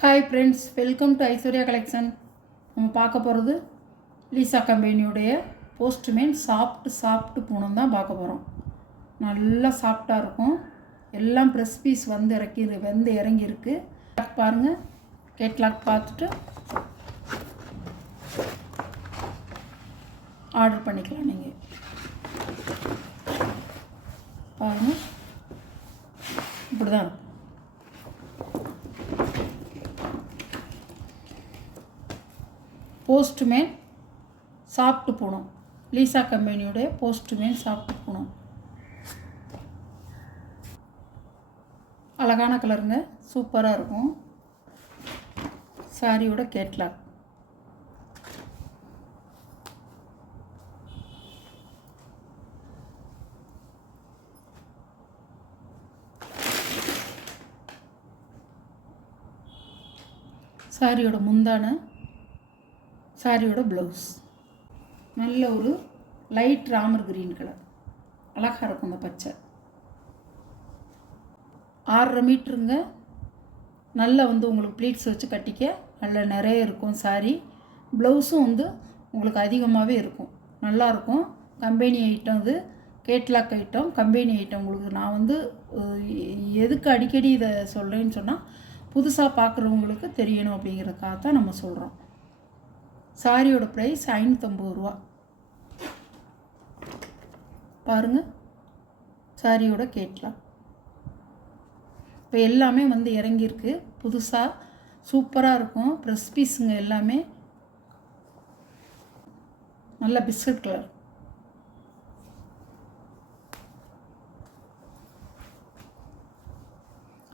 Hi friends, welcome to Aishwarya collection. நம்ம பார்க்க போகிறது லீசா கம்பெனியுடைய போஸ்ட்மேன் சாஃப்ட்டு பூனம் தான் பார்க்க போகிறோம். நல்லா சாஃப்டாக இருக்கும். எல்லாம் ப்ரெஸ் பீஸ் வந்து இறங்கியிருக்கு. பாருங்கள், கேட்லாக் பார்த்துட்டு ஆர்டர் பண்ணிக்கலாம். நீங்கள் பாருங்கள், இப்படி தான் இருக்கும். போஸ்ட்மேன் சாஃப்ட் பூனம், லீசா கம்பெனியுடைய போஸ்ட்மேன் சாஃப்ட் பூனம். அழகான கலருங்க, சூப்பராக இருக்கும். சாரியோட கேட்லாக். சாரியோட முந்தான, சாரியோட ப்ளவுஸ் நல்ல ஒரு லைட் ராமர் கிரீன் கலர், அழகாக இருக்கும். அந்த பச்சை 6.5 மீட்டருங்க. நல்லா உங்களுக்கு ப்ளீட்ஸ் வச்சு கட்டிக்க நல்ல நிறைய இருக்கும். சாரி ப்ளவுஸும் உங்களுக்கு அதிகமாகவே இருக்கும், நல்லாயிருக்கும். கம்பெனி ஐட்டம், இது கேட்லாக் ஐட்டம், கம்பெனி ஐட்டம். உங்களுக்கு நான் எதுக்கு அடிக்கடி இதை சொல்கிறேன்னு சொன்னால், புதுசாக பார்க்குறவங்களுக்கு தெரியணும் அப்படிங்கிறதுக்காக தான் நம்ம சொல்கிறோம். சாரியோட ப்ரைஸ் 550 ரூபா. பாருங்கள், சாரியோட கேட்லாக். இப்போ எல்லாமே இறங்கியிருக்கு புதுசாக, சூப்பராக இருக்கும். ப்ரெஸ் பீஸுங்க எல்லாமே நல்ல பிஸ்கட் கலர்.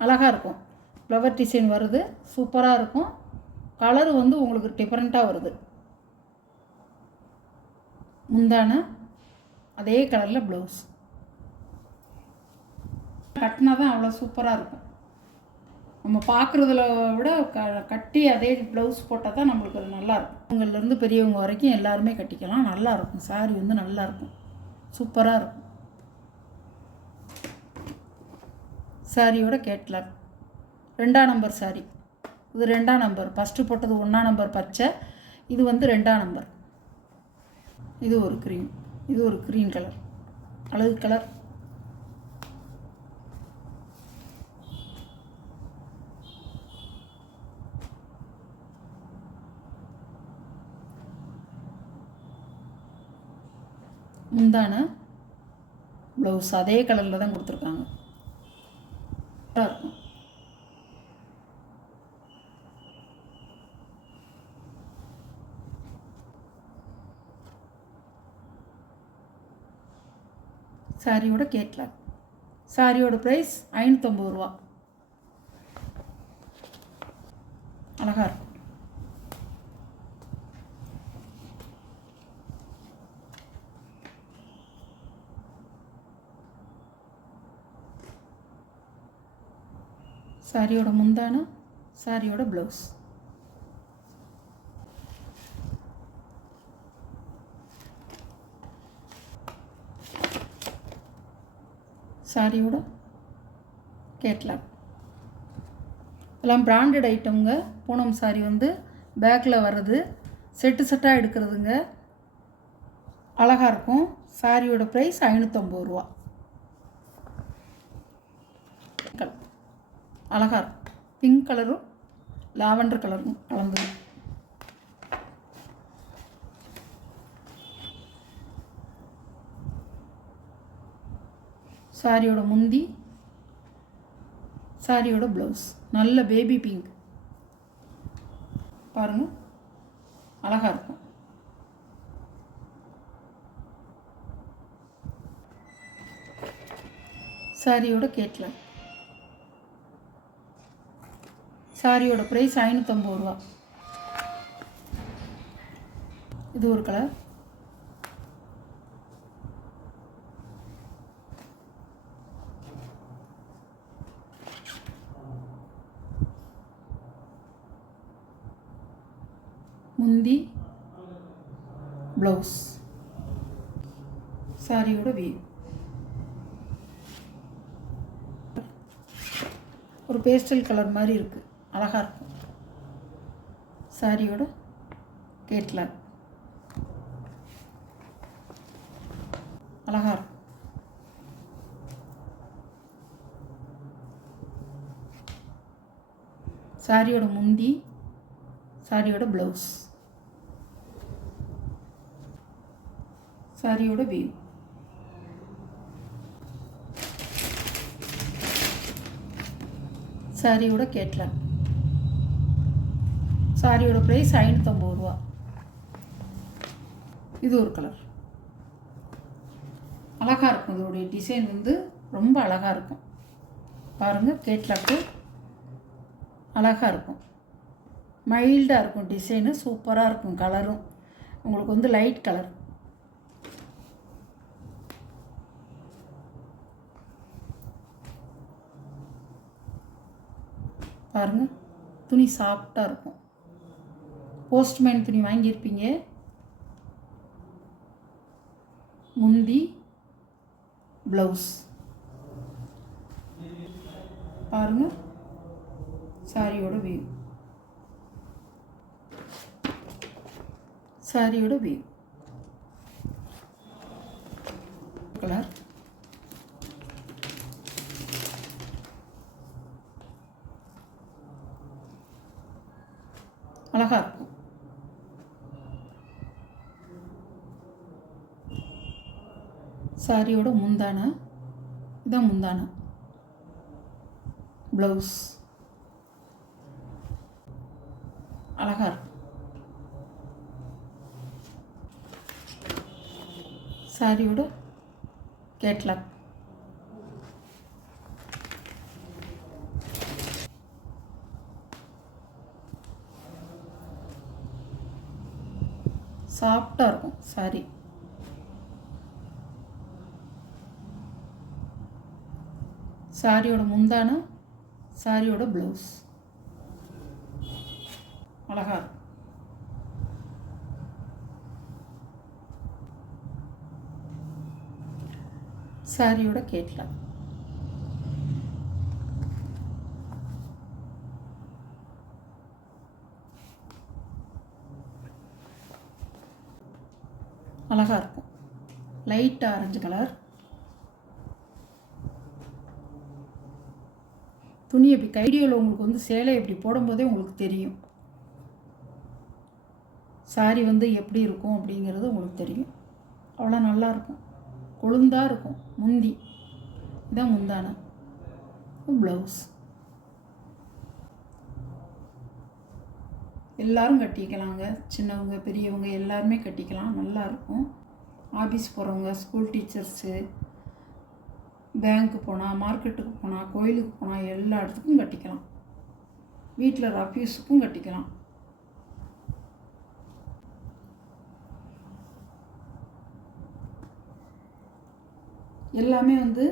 அழகாக இருக்கும். ஃப்ளவர் டிசைன் வருது, சூப்பராக இருக்கும். கலர் உங்களுக்கு டிஃப்ரெண்ட்டாக வருது. முந்தான அதே கலரில் ப்ளவுஸ். கட்டினா தான் அவ்வளோ சூப்பராக இருக்கும். நம்ம பார்க்குறதுல விட கட்டி அதே ப்ளவுஸ் போட்டால் தான் நம்மளுக்கு அது நல்லாயிருக்கும். அவங்கள்லேருந்து பெரியவங்க வரைக்கும் எல்லாருமே கட்டிக்கலாம். நல்லாயிருக்கும். சாரி நல்லாயிருக்கும், சூப்பராக இருக்கும். சாரியோட கேட்லாக். 2ஆம் நம்பர் சாரி. இது 2ஆம் நம்பர். ஃபஸ்ட்டு போட்டது 1ஆம் நம்பர் பச்சை, இது 2ஆம் நம்பர். இது ஒரு க்ரீன், இது ஒரு க்ரீன் கலர், அழகு கலர். முந்தான ப்ளவுஸ் அதே கலரில் தான் கொடுத்துருக்காங்க. இருக்கும். சாரியோட கேட்லாக். சாரியோட ப்ரைஸ் 550 ரூபா. அழகாக இருக்கும். சாரியோட முந்தான, சாரியோட ப்ளவுஸ். சாரியோட கேட்லாக். எல்லாம் பிராண்டட் ஐட்டம்ங்க. பூனம் சாரி பேக்கில் வர்றது, செட்டாக எடுக்கிறதுங்க. அழகாக இருக்கும். சாரியோட ப்ரைஸ் 550 ரூபா. அழகாக இருக்கும். பிங்க் கலரும் லாவெண்டர் கலரும் கலந்தது. சாரியோட முந்தி, சாரியோட ப்ளவுஸ் நல்ல பேபி பிங்க். பாருங்கள், அழகாக இருக்கும். சாரியோட கேட்லாக். சாரியோட ப்ரைஸ் 550 ரூபா. இது ஒரு கலர். முந்தி, ப்ளவுஸ், சாரியோட வியூ. ஒரு பேஸ்டல் கலர் மாதிரி இருக்குது, அழகாக இருக்கும். சாரியோட கேட்லாக் அழகாக இருக்கும். சாரியோட முந்தி, சாரியோட ப்ளவுஸ், சாரியோட வியூ. சாரியோட கேட்லாக். சாரியோட ப்ரைஸ் 550 ரூபா. இது ஒரு கலர் அழகாக இருக்கும். இதோடைய டிசைன் வந்து ரொம்ப அழகாக இருக்கும். பாருங்கள், கேட்லாக்கு அழகாக இருக்கும். மைல்டாக இருக்கும் டிசைனு, சூப்பராக இருக்கும். கலரும் உங்களுக்கு வந்து லைட் கலர். பாருங்கள், துணி சாஃப்டாக இருக்கும். போஸ்ட்மேன் துணி வாங்கியிருப்பீங்க. முந்தி, ப்ளவுஸ். பாருங்கள், சாரியோட வியூ. சாரியோட வியூ கலர் அழகாக இருக்கும். சாரியோட முந்தானை, இதான் முந்தானை. ப்ளவுஸ் அழகாக இருக்கும். சாரியோட கேட்லாக். சாஃப்டாக இருக்கும் சாரி. சாரியோட முந்தானை, சாரியோட ப்ளவுஸ் அழகாக இருக்கும். சாரியோட கேட்லாக். அழகாக இருக்கும். Light orange colour. துணி எப்படி கைடியோவில் உங்களுக்கு வந்து சேலை எப்படி போடும்போதே உங்களுக்கு தெரியும். சாரி வந்து எப்படி இருக்கும் அப்படிங்கிறது உங்களுக்கு தெரியும். அவ்வளோ நல்லாயிருக்கும். கொழுந்தாக இருக்கும். முந்தி, இதான் முந்தானை. ப்ளவுஸ். எல்லோரும் கட்டிக்கலாங்க. சின்னவங்க பெரியவங்க எல்லாருமே கட்டிக்கலாம். நல்லாயிருக்கும். ஆஃபீஸ் போகிறவங்க, ஸ்கூல் டீச்சர்ஸு, பேங்க்கு போனால், மார்க்கெட்டுக்கு போனால், கோயிலுக்கு போனால் எல்லா இடத்துக்கும் கட்டிக்கலாம். வீட்டில் ஆஃபீஸுக்கும் கட்டிக்கலாம். எல்லாமே வந்து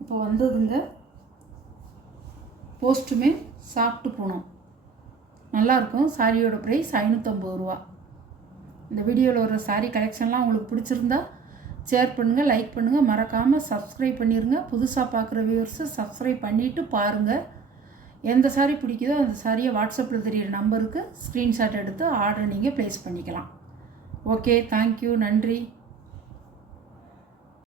இப்போ வந்ததுங்க. போஸ்ட்டுமே சாப்பிட்டு போனோம். நல்லாயிருக்கும். சாரியோட ப்ரைஸ் 550 ரூபா. இந்த வீடியோவில் வர சாரீ கலெக்ஷன்லாம் உங்களுக்கு பிடிச்சிருந்தா ஷேர் பண்ணுங்கள், லைக் பண்ணுங்கள், மறக்காமல் சப்ஸ்கிரைப் பண்ணிடுங்க. புதுசாக பார்க்குற வியூவர்ஸு சப்ஸ்கிரைப் பண்ணிவிட்டு பாருங்கள். எந்த சாரீ பிடிக்குதோ அந்த சாரியை வாட்ஸ்அப்பில் தெரியிற நம்பருக்கு ஸ்க்ரீன்ஷாட் எடுத்து ஆர்டர் நீங்கள் ப்ளேஸ் பண்ணிக்கலாம். ஓகே, தேங்க்யூ, நன்றி.